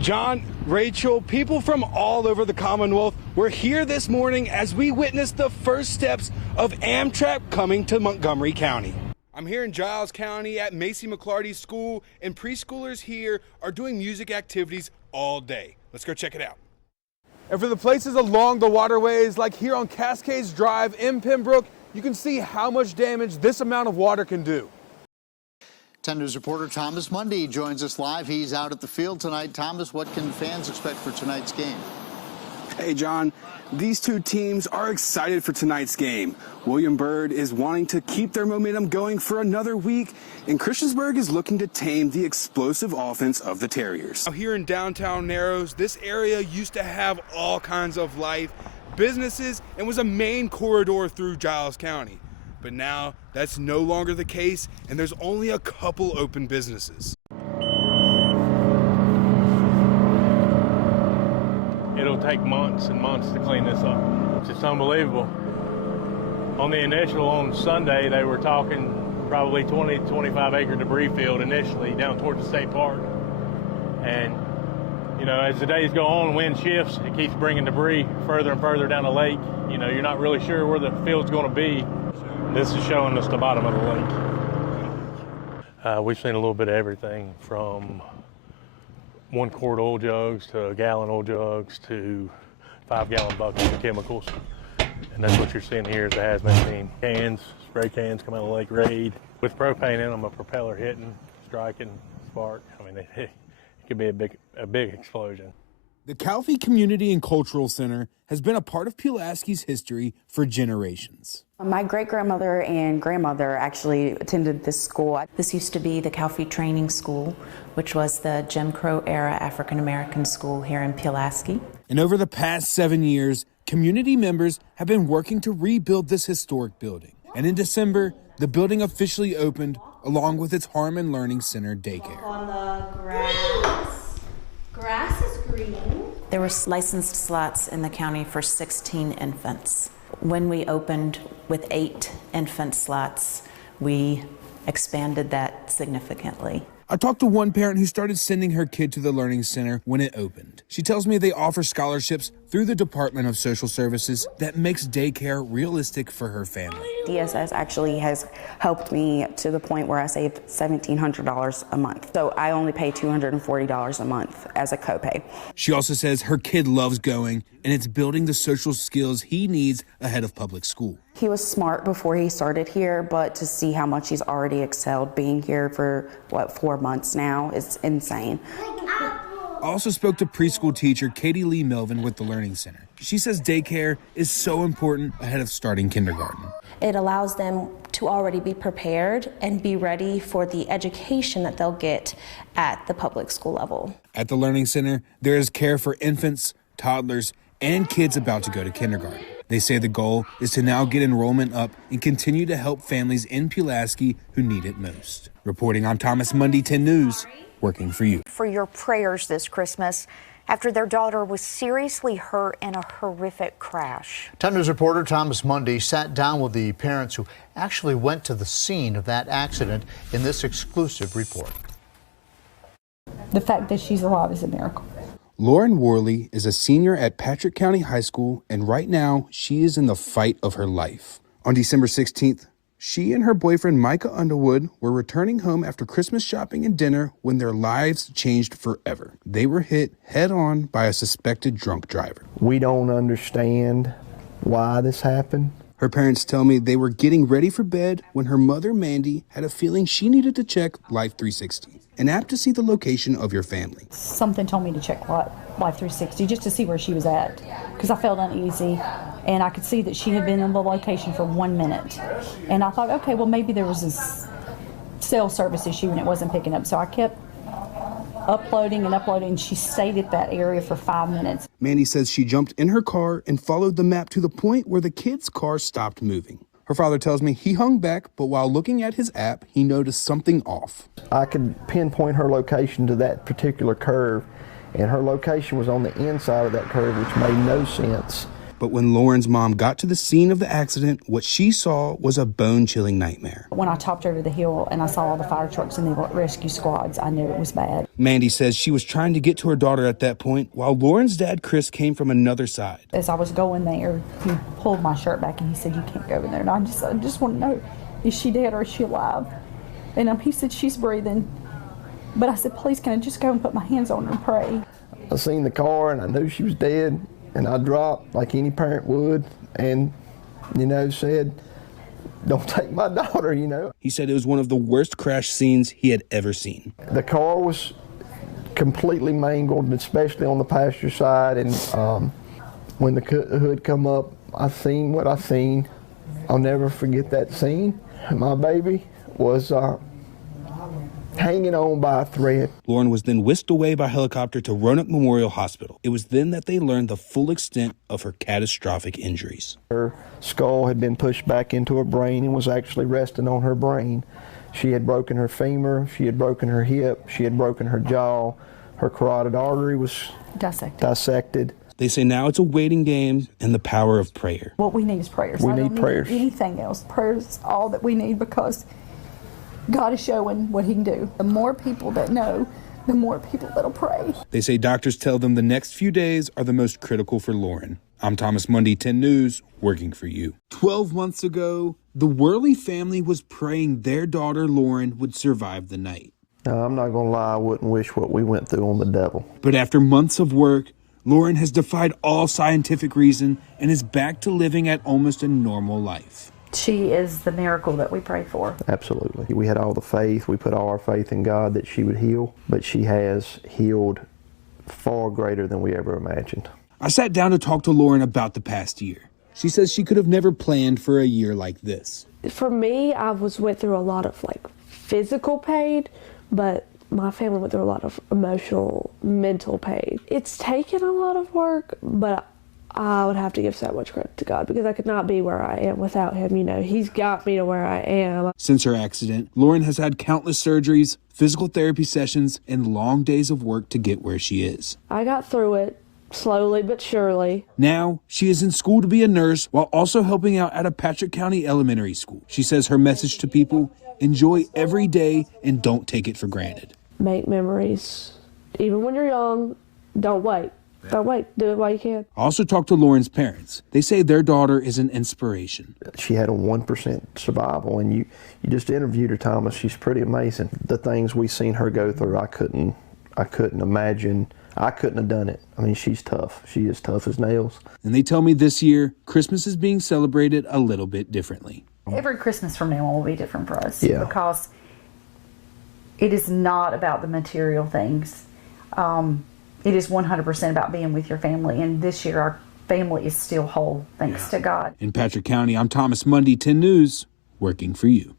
John, Rachel, people from all over the Commonwealth were here this morning as we witnessed the first steps of Amtrak coming to Montgomery County. I'm here in Giles County at Macy McClarty's school, and preschoolers here are doing music activities all day. Let's go check it out. And for the places along the waterways, like here on Cascades Drive in Pembroke, you can see how much damage this amount of water can do. 10 News reporter Thomas Mundy joins us live. He's out at the field tonight. Thomas, what can fans expect for tonight's game? Hey, John. These two teams are excited for tonight's game. William Byrd is wanting to keep their momentum going for another week, and Christiansburg is looking to tame the explosive offense of the Terriers. Now, here in downtown Narrows, this area used to have all kinds of life, businesses, and was a main corridor through Giles County. But now that's no longer the case, and there's only a couple open businesses. It'll take months and months to clean this up. It's just unbelievable. On the initial on Sunday, they were talking probably 20, 25 acre debris field initially down towards the state park. And, you know, as the days go on, wind shifts, it keeps bringing debris further and further down the lake. You know, you're not really sure where the field's going to be. This is showing us the bottom of the lake. We've seen a little bit of everything from 1 quart oil jugs to gallon oil jugs to 5-gallon buckets of chemicals. And that's what you're seeing here is the hazmat cans, spray cans come out of the lake raid with propane in them, a propeller hitting, striking, spark. I mean, it could be a big explosion. The Calfee Community and Cultural Center has been a part of Pulaski's history for generations. My great-grandmother and grandmother actually attended this school. This used to be the Calfee Training School, which was the Jim Crow-era African-American school here in Pulaski. And over the past 7 years, community members have been working to rebuild this historic building. And in December, the building officially opened along with its Harmon Learning Center daycare. On the grass. Grass is green. There were licensed slots in the county for 16 infants. When we opened with 8 infant slots, we expanded that significantly. I talked to one parent who started sending her kid to the Learning Center when it opened. She tells me they offer scholarships through the Department of Social Services that makes daycare realistic for her family. DSS actually has helped me to the point where I saved $1,700 a month. So I only pay $240 a month as a copay. She also says her kid loves going, and it's building the social skills he needs ahead of public school. He was smart before he started here, but to see how much he's already excelled being here for, 4 months now is insane. I also spoke to preschool teacher Katie Lee Melvin with the Learning Center. She says daycare is so important ahead of starting kindergarten. It allows them to already be prepared and be ready for the education that they'll get at the public school level. At the Learning Center, there is care for infants, toddlers, and kids about to go to kindergarten. They say the goal is to now get enrollment up and continue to help families in Pulaski who need it most. Reporting, I'm Thomas Mundy, 10 News, working for you. For your prayers this Christmas after their daughter was seriously hurt in a horrific crash. 10 News reporter Thomas Mundy sat down with the parents who actually went to the scene of that accident in this exclusive report. The fact that she's alive is a miracle. Lauren Worley is a senior at Patrick County High School, and right now she is in the fight of her life. On December 16th, she and her boyfriend Micah Underwood were returning home after Christmas shopping and dinner when their lives changed forever. They were hit head-on by a suspected drunk driver. We don't understand why this happened. Her parents tell me they were getting ready for bed when her mother, Mandy, had a feeling she needed to check Life 360, an app to see the location of your family. Something told me to check Life 360 just to see where she was at, because I felt uneasy, and I could see that she had been in the location for 1 minute. And I thought, okay, well, maybe there was this cell service issue and it wasn't picking up. So I kept uploading and uploading. She stayed at that area for 5 minutes. Mandy says she jumped in her car and followed the map to the point where the kid's car stopped moving. Her father tells me he hung back, but while looking at his app, he noticed something off. I could pinpoint her location to that particular curve, and her location was on the inside of that curve, which made no sense. But when Lauren's mom got to the scene of the accident, what she saw was a bone-chilling nightmare. When I topped over the hill and I saw all the fire trucks and the rescue squads, I knew it was bad. Mandy says she was trying to get to her daughter at that point, while Lauren's dad, Chris, came from another side. As I was going there, he pulled my shirt back and he said, "You can't go in there." And I just want to know, is she dead or is she alive? And he said, "She's breathing." But I said, "Please, can I just go and put my hands on her and pray?" I seen the car and I knew she was dead, and I dropped like any parent would and, said, "Don't take my daughter," He said it was one of the worst crash scenes he had ever seen. The car was completely mangled, especially on the passenger side, and when the hood come up, I seen what I seen. I'll never forget that scene. My baby was hanging on by a thread. Lauren was then whisked away by helicopter to Roanoke Memorial Hospital. It was then that they learned the full extent of her catastrophic injuries. Her skull had been pushed back into her brain and was actually resting on her brain. She had broken her femur, she had broken her hip, she had broken her jaw. Her carotid artery was dissected. They say now it's a waiting game and the power of prayer. What we need is prayers. We need prayers. Anything else. Prayers is all that we need, because God is showing what he can do. The more people that know, the more people that'll pray. They say doctors tell them the next few days are the most critical for Lauren. I'm Thomas Mundy, 10 News, working for you. 12 months ago, the Worley family was praying their daughter Lauren would survive the night. I'm not going to lie, I wouldn't wish what we went through on the devil. But after months of work, Lauren has defied all scientific reason and is back to living at almost a normal life. She is the miracle that we pray for. Absolutely. We had all the faith. We put all our faith in God that she would heal, but she has healed far greater than we ever imagined. I sat down to talk to Lauren about the past year. She says she could have never planned for a year like this. For me, I went through a lot of physical pain, but my family went through a lot of emotional, mental pain. It's taken a lot of work, but I would have to give so much credit to God, because I could not be where I am without him. He's got me to where I am. Since her accident, Lauren has had countless surgeries, physical therapy sessions, and long days of work to get where she is. I got through it, slowly but surely. Now, she is in school to be a nurse while also helping out at a Patrick County elementary school. She says her message to people: enjoy every day and don't take it for granted. Make memories. Even when you're young, don't wait. Don't wait. Do it while you can. I also talked to Lauren's parents. They say their daughter is an inspiration. She had a 1% survival, and you just interviewed her, Thomas. She's pretty amazing. The things we seen her go through, I couldn't imagine. I couldn't have done it. I mean, she's tough. She is tough as nails. And they tell me this year, Christmas is being celebrated a little bit differently. Every Christmas from now on will be different for us. Yeah. Because it is not about the material things. It is 100% about being with your family. And this year, our family is still whole, thanks to God. In Patrick County, I'm Thomas Mundy, 10 News, working for you.